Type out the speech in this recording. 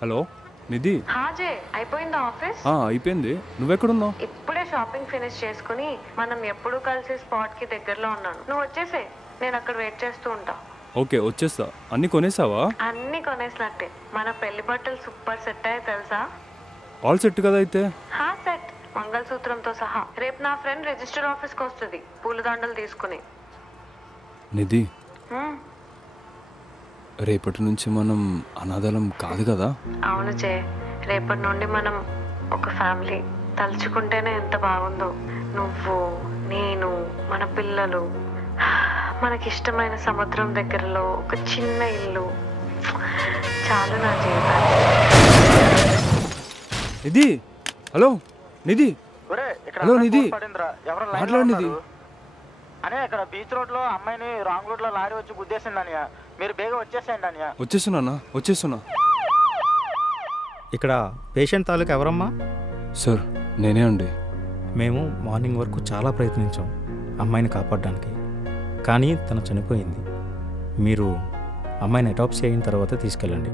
Hello నిధి. హాజే అయిపోయిందా office? అయిపోయింది. నువ్వెక్కడున్నావు? ఇప్పుడే షాపింగ్ ఫినిష్ చేసుకుని మనం ఎప్పుడు కలిసి స్పాట్ కి దగ్గరలో ఉన్నాను. నువ్వు వచ్చేసే, నేను అక్కడ వెయిట్ చేస్తూ ఉంటా. ఓకే వచ్చేస్తా. అన్ని కొనేసావా? అన్ని కొనేసినట్టే. మన పెళ్లి బట్టలు సూపర్ సెట్ అయ్యాయి తెలుసా? ఆల్ సెట్ కదా అయితే? సెట్, మంగళసూత్రంతో సహా. రేపు నా ఫ్రెండ్ రిజిస్టర్ ఆఫీస్కి వస్తుంది పూలదండలు తీసుకుని. నిధి, రేపటి నుంచి మనం అనాథలం కాదు కదా? అవును చే, రేపటి నుండి మనం ఒక ఫ్యామిలీ. తలుచుకుంటేనే ఎంత బాగుందో. నువ్వు, నేను, మన పిల్లలు, మనకిష్టమైన సముద్రం దగ్గరలో ఒక చిన్న ఇల్లు. చాలు నా జీవితాన్ని. నిధి, హలో నిధి. హలో నిధి, మాట్లాడు నిధి. అనే ఇక్కడ బీచ్ రోడ్ లో అమ్మాయిని రాంగ్ రోడ్ లో లారీ వచ్చి గుద్దేసింది అనియా. మీరు బేగా వచ్చేసేయండి అనియా. వచ్చేస్తున్నా. ఇక్కడ పేషెంట్ తాలూకు ఎవరమ్మా? సార్ నేనే అండి. మేము మార్నింగ్ వరకు చాలా ప్రయత్నించాం అమ్మాయిని కాపాడడానికి, కానీ తను చనిపోయింది. మీరు అమ్మాయిని అటాప్సీ అయిన తర్వాత తీసుకెళ్ళండి.